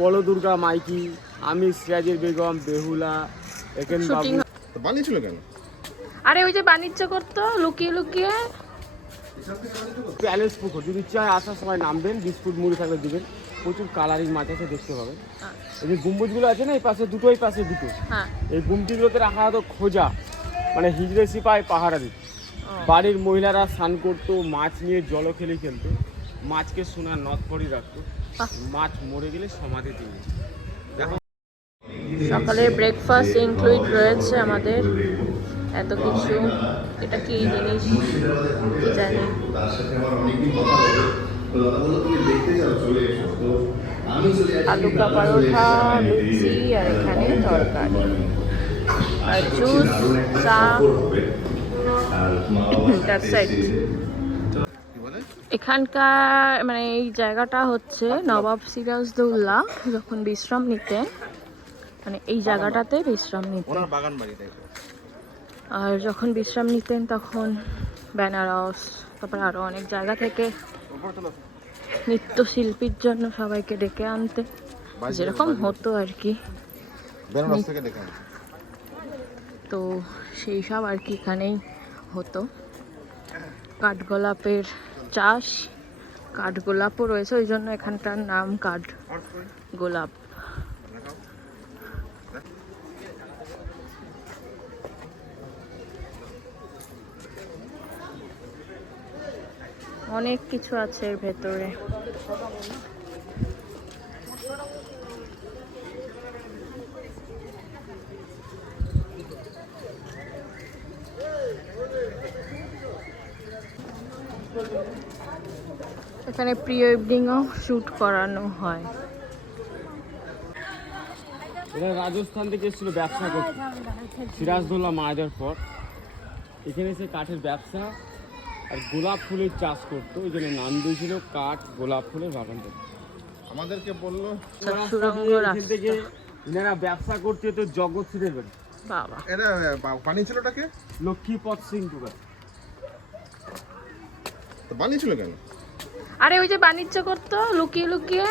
বড় দুর্গা মাইকি, আমি সিরাজের বেগম, বেহুলা, একেন বাবু। বানিয়েছিল কেন? আরে ওই যে বাণিজ্য করতো লুকিয়ে লুকিয়ে। প্যালেস পুকুর, যদি চাই আসার সময় নামবেন, বিস্কুট মুড়ি থাকলে দিবেন। প্রচুর কালারিং মাছ আছে, দেখতে পাবেন। এই যে গম্বুজগুলো আছে না, এই পাশে দুটো, এই পাশে দুটো, এই গুমটিগুলোতে রাখা হতো খোঁজা, মানে হিজড়ে সিপাই পাহারা দিত। বাড়ির মহিলারা স্নান করতো, মাছ নিয়ে জলখেলি খেলতো, মাছকে সোনার নথ করে রাখতো, মাছ মরে গেলে সমাধি দিয়ে। সকালের ব্রেকফাস্ট ইনক্লুড রয়েছে আমাদের এত কিছু। এটা কি জিনিস কি জানি। আলু কা পরোটা, লুচি, আর এখানে তরকারি আর জুস, চা। এখানকার মানে এই জায়গাটা হচ্ছে নবাব সিরাজদৌল্লা যখন বিশ্রাম নিতেন, মানে এই জায়গাটাতে বিশ্রাম নিতেন। আর যখন বিশ্রাম নিতেন তখন বেনারস, তারপর আরো অনেক জায়গা থেকে নৃত্যশিল্পীর জন্য সবাইকে ডেকে আনতে, যেরকম হতো আর কি। তো সেই সব আর কি এখানেই হতো। কাঠগোলাপের চাষ, কাঠগোলাপও রয়েছে, ওই জন্য এখানটার নাম কাঠগোলাপ। অনেক কিছু আছে এর ভেতরে। এখানে প্রি ওয়েডিংও শুট করানো হয়। এরা রাজস্থান থেকে এসেছিল ব্যবসা করতে, সিরাজদৌল্লা মারা যাওয়ার পর এখানে এসে কাঠের ব্যবসা আর গোলাপ ফুলের চাষ করতো, ওই জন্য নাম দিয়েছিল কাঠ গোলাপ ফুলের বাগান। আমাদেরকে বললো থেকে এনারা ব্যবসা করতে তো জগৎ সিটের বাড়ি। বাবা, এরা বানিয়েছিল ওটাকে লক্ষ্মীপদ সিং টুকার। বানিয়েছিল কেন? আরে ওই যে বাণিজ্য করতো লুকিয়ে লুকিয়ে।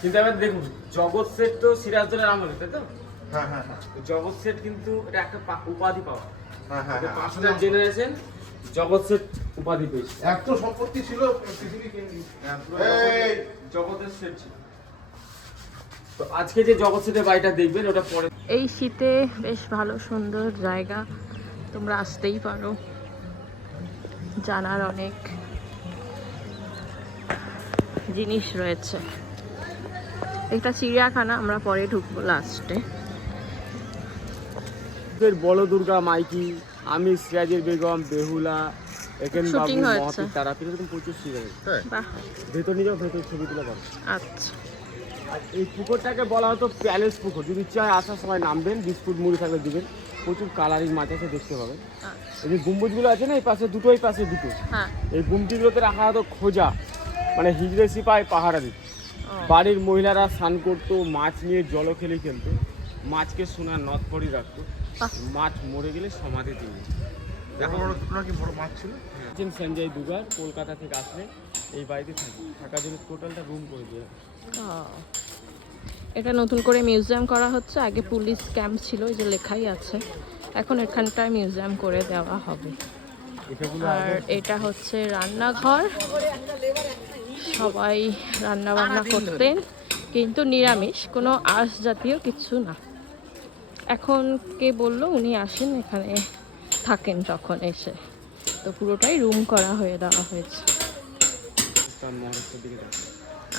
কিন্তু এবার দেখুন, জগৎ সেট তো সিরাজদৌল্লার আমলে, তাই তো? হ্যাঁ হ্যাঁ হ্যাঁ। জগৎ সেট কিন্তু এটা একটা উপাধি পাওয়া। হ্যাঁ হ্যাঁ হ্যাঁ। আসলে জেনারেশন জগৎ সেট উপাধি পেয়েছে। এত সম্পত্তি ছিল পৃথিবী জগতের সেট ছিল। তো আজকে যে জগৎ সেটের বাড়িটা দেখবেন, ওটা পরে। এই শীতে বেশ ভালো সুন্দর জায়গা, তোমরা আসতেই পারো। জানার অনেক জিনিস রয়েছে। একটা চিড়িয়াখানা, আমরা পরে ঢুকবো লাস্টে। বড় দুর্গা মাইকি, আমি সিরাজের বেগম, বেহুলা, একেন বাবু, মহাপীর তারা, এরকম প্রচুর সিরিয়াল। ভেতর নিয়ে যাও, ভেতর ছবি তুলে পাবো। আচ্ছা, আর এই পুকুরটাকে বলা হতো প্যালেস পুকুর, যদি চাই আসার সময় নামবেন, বিস্কুট মুড়ি থাকলে দিবেন। প্রচুর কালারিং মাছ আছে, দেখতে পাবেন। এই যে গম্বুজগুলো আছে না, এই পাশে দুটো, এই পাশে দুটো, এই গুমটিগুলোতে রাখা হতো খোঁজা, মানে হিজড়ে সিপাই পাহারা দিত। বাড়ির মহিলারা স্নান করতো, মাছ নিয়ে জলখেলি খেলতো, মাছকে সোনার নথ করে রাখতো, মাছ মরে গেলে সমাধি দিয়ে। বড় মাছ ছিল। সঞ্জয় দুগার কলকাতা থেকে আসলে এই বাড়িতে থাকার জন্য টোটালটা রুম করে দেওয়া। এটা নতুন করে মিউজিয়াম করা হচ্ছে। আগে পুলিশ ক্যাম্প ছিল, এই যে লেখাই আছে। এখন এখানটায় মিউজিয়াম করে দেওয়া হবে। আর এটা হচ্ছে রান্নাঘর, সবাই রান্না বান্না করতেন, কিন্তু নিরামিষ, কোনো আঁশ জাতীয় কিছু না। এখন কে বললো উনি আসেন এখানে থাকেন যখন এসে, তো পুরোটাই রুম করা হয়ে দেওয়া হয়েছে।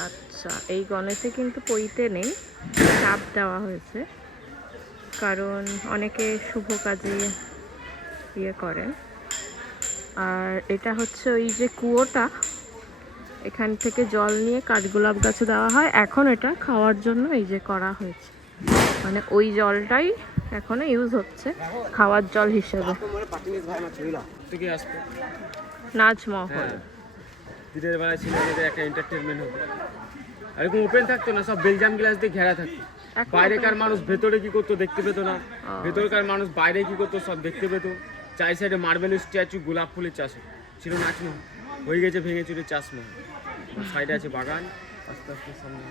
আচ্ছা, এই গণেশে কিন্তু পইতে নেই, চাপ দেওয়া হয়েছে, কারণ অনেকে শুভ কাজে ইয়ে করেন। আর এটা হচ্ছে ওই যে কুয়োটা, এখান থেকে জল নিয়ে কাঠগোলাপ গাছে দেওয়া হয়। এখন এটা খাওয়ার জন্য এই যে করা হয়েছে, মানে ওই জলটাই এখনো ইউজ হচ্ছে খাওয়ার জল হিসেবে। নাজমহল দিনের বেলায় ছিল একটা এন্টারটেনমেন্ট হতো, এরকম ওপেন থাকতো না, সব বেলজাম গ্লাস দিয়ে ঘেরা থাকতো। বাইরেকার মানুষ ভেতরে কি করতো দেখতে পেতো না, ভেতরকার মানুষ বাইরে কি করতো সব দেখতে পেতো। চাই সাইডে মার্বেল স্ট্যাচু, গোলাপ ফুলের চাষ ছিল, নাচমহল হয়ে গেছে ভেঙে চুরে চাষমহল। সাইডে আছে বাগান, আর আস্তে আস্তে সামনে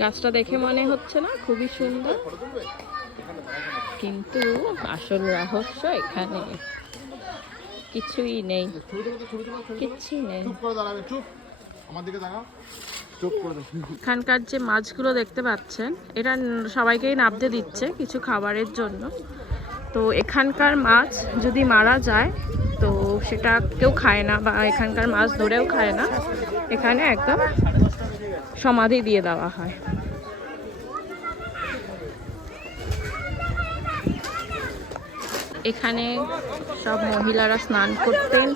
গাছটা দেখে মনে হচ্ছে না খুবই সুন্দর, কিন্তু আসল রহস্য এখানে কিছুই নেই, কিচ্ছুই নেই। চুপ করে দাঁড়াবে, চুপ, আমার দিকে দাঁড়াও। চোখ করে দাও। এখানকার যে মাছগুলো দেখতে পাচ্ছেন, এটা সবাইকেই নাবতে দিচ্ছে কিছু খাবারের জন্য। তো এখানকার মাছ যদি মারা যায় তো সেটা কেউ খায় না, বা এখানকার মাছ ধরেও খায় না, এখানে একদম সমাধি দিয়ে দেওয়া হয়। এখানে সব মহিলারা স্নান করতেন,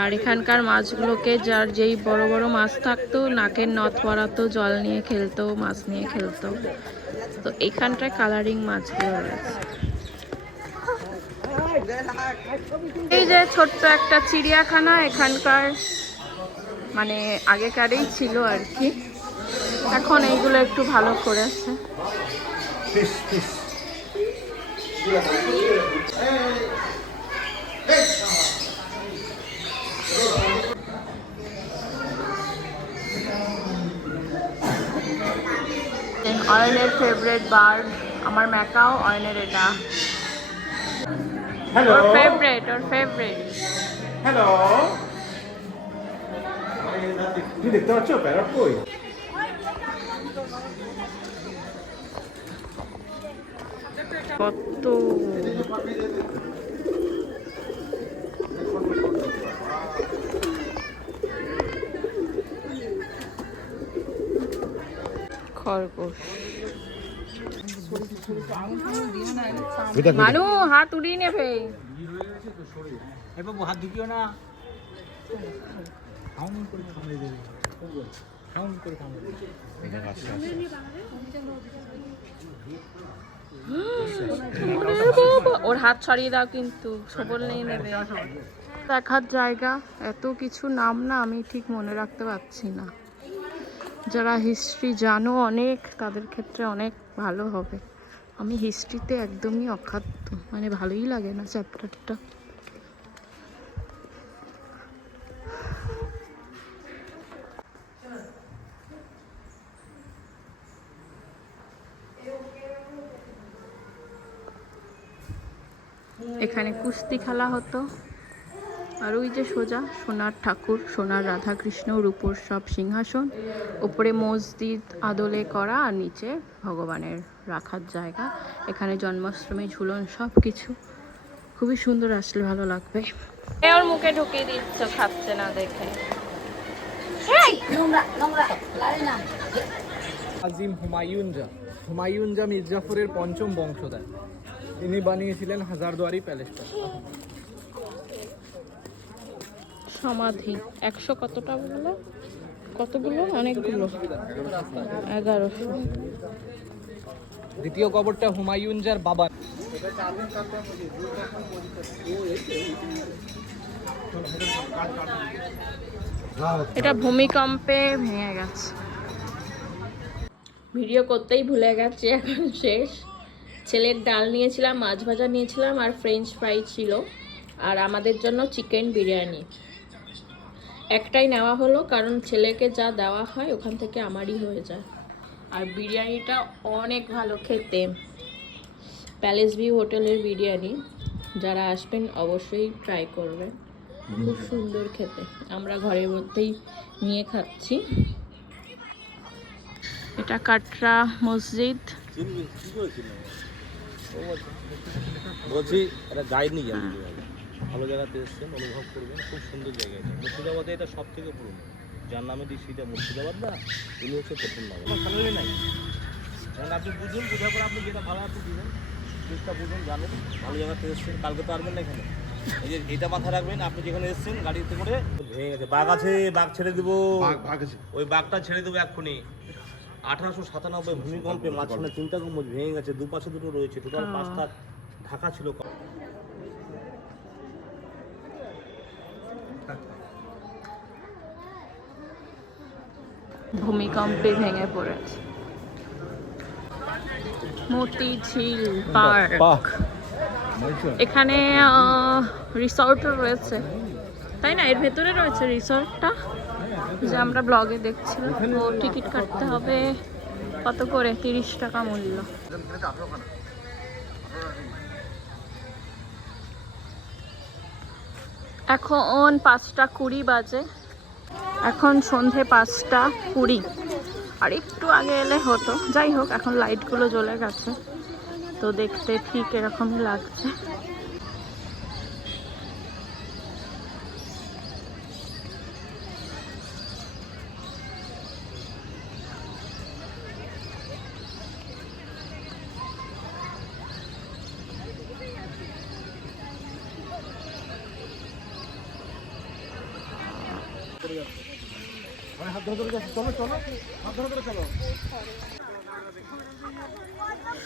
আর এখানকার মাছগুলোকে যার যেই বড় বড় মাছ থাকতো নাকের নথ পরাতো, জল নিয়ে খেলতো, মাছ নিয়ে খেলতো। তো এখানটায় কালারিং মাছগুলো রয়েছে। এই যে ছোট্ট একটা চিড়িয়াখানা এখানকার, মানে আগেকারই ছিল আর কি, এখন এইগুলো একটু ভালো করেছে। অয়নের ফেভারিট বার্ড, আমার ম্যাকাও, অয়নের এটা হ্যালো ওর ফেভারিট, ওর ফেভারিট। হ্যালো, তুমি দেখতে পাচ্ছ প্যারট কই? কত খরগোশ। মানু হাত উড়িয়ে নেবে। হাত ঢুকিও না, হাউন করে থামিয়ে দেবে, হাউন করে থামিয়ে দেবে। ওর হাত ছড়িয়ে দাও, কিন্তু সবল নেই নেবে। দেখার জায়গা এত কিছু, নাম না আমি ঠিক মনে রাখতে পারছি না। যারা হিস্ট্রি জানো অনেক, তাদের ক্ষেত্রে অনেক ভালো হবে। আমি হিস্ট্রিতে একদমই অখাদ্য, মানে ভালোই লাগে না চ্যাপ্টারটা। এখানে কুস্তি খেলা হতো, আর ওই যে সোজা সোনার ঠাকুর, সোনার রাধাকৃষ্ণর উপর সব সিংহাসন, উপরে মসজিদ আদলে করা, আর নিচে ভগবানের রাখার জায়গা। এখানে জন্মাষ্টমী ঝুলন, সব কিছু খুবই সুন্দর, আসলে ভালো লাগবে। ওর মুখে ঢুকিয়ে দিচ্ছ খাচ্ছে না দেখে। আজিম হুমায়ুন জা মির্জাফরের পঞ্চম বংশধর। ইনি বানিয়েছিলেন হাজারদুয়ারি প্যালেসটা। সমাধি 100 কতটা বলে, কতগুলো, অনেকগুলো, 1100। দ্বিতীয় কবরটা হুমায়ুন জার বাবা। এটা ভূমিকম্পে ভেঙে গেছে। ভিডিও করতেই ভুলে গেছি, এখন শেষ। ছেলের ডাল নিয়েছিলাম, মাছ ভাজা নিয়েছিলাম, আর ফ্রেঞ্চ ফ্রাই ছিল, আর আমাদের জন্য চিকেন বিরিয়ানি। একটাই নেওয়া হলো, কারণ ছেলেকে যা দেওয়া হয় ওখান থেকে আমারই হয়ে যায়। আর বিরিয়ানিটা অনেক ভালো খেতে, প্যালেস ভিউ হোটেলের বিরিয়ানি। যারা আসবেন অবশ্যই ট্রাই করবেন, খুব সুন্দর খেতে। আমরা ঘরের মধ্যেই নিয়ে খাচ্ছি। এটা কাটরা মসজিদ। বলছি একটা গাইড নিয়ে যাবেন, ভালো জায়গাতে এসেছেন, অনুভব করবেন, খুব সুন্দর জায়গা। এটা মুর্শিদাবাদে এটা সব থেকে পুরনো, যার নামে দিচ্ছিটা মুর্শিদাবাদ না, উনি হচ্ছে প্রথম নাম। আমার ফ্যামিলি নাই, কারণ আপনি বুঝুন, বোঝার পর আপনি যেটা ভালো আপনি দিবেন, জিনিসটা বুঝুন, জানেন, ভালো জায়গাতে এসেছেন। কালকে তো আসবেন না এখানে, এই যে এটা মাথায় রাখবেন, আপনি যেখানে এসেছেন গাড়িতে করে ভেঙে গেছে। বাঘ আছে, বাঘ ছেড়ে দেবো, ওই বাঘটা ছেড়ে দেবো এক্ষুনি। 1897 ভূমিকম্পে মাঝখানে 3টা গম্বুজ ভেঙে গেছে, দুপাশে দুটো রয়েছে, টোটাল 5টা ঢাকা ছিল। ভূমিকম্পে ভেঙে পড়েছে। মতিঝিল পার্ক, এখানে রিসর্টও রয়েছে। তাই না? এর ভেতরে রয়েছে রিসর্টটা যে আমরা ব্লগে দেখছিলাম। ও টিকিট কাটতে হবে কত করে? 30 টাকা মূল্য। এখন 5:20 বাজে, এখন সন্ধে 5:20। আর একটু আগে এলে হতো, যাই হোক এখন লাইটগুলো জ্বলে গেছে তো দেখতে ঠিক এরকমই লাগছে।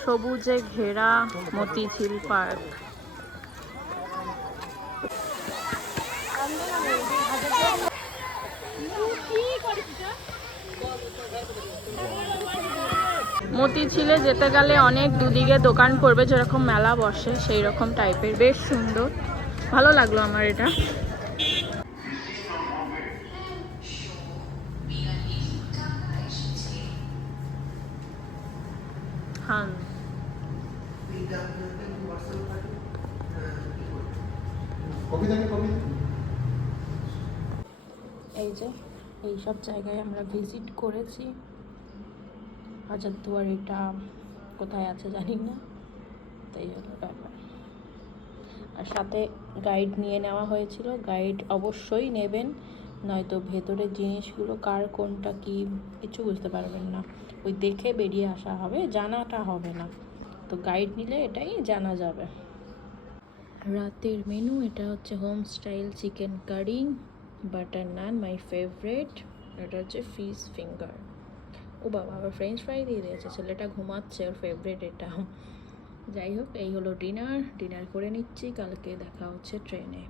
সবুজে ঘেরা মতিঝিল পার্ক। মতিঝিলে যেতে গেলে অনেক দুদিকে দোকান পড়বে, যেরকম মেলা বসে সেই রকম টাইপের, বেশ সুন্দর, ভালো লাগলো আমার এটা। হ্যাঁ, এই যে এইসব জায়গায় আমরা ভিজিট করেছি। হাজারদুয়ার এটা কোথায় আছে জানি না, তাই হলো ব্যাপার। আর সাথে গাইড নিয়ে নেওয়া হয়েছিল, গাইড অবশ্যই নেবেন, নয়তো ভেতরের জিনিসগুলো কার কোনটা কি কিছু বুঝতে পারবেন না, ওই দেখে বেরিয়ে আসা হবে, জানাটা হবে না। তো গাইড নিলে এটাই জানা যাবে। রাতের মেনু এটা হচ্ছে home style chicken curry, butter naan my favourite, এটা হচ্ছে ফিশ ফিঙ্গার। ও বাবা, আবার ফ্রেঞ্চ ফ্রাই দিয়ে দিয়েছে, ছেলেটা ঘুমাচ্ছে, ওর ফেভারিট এটা। যাই হোক, এই হলো ডিনার করে নিচ্ছি, কালকে দেখা হচ্ছে ট্রেনে।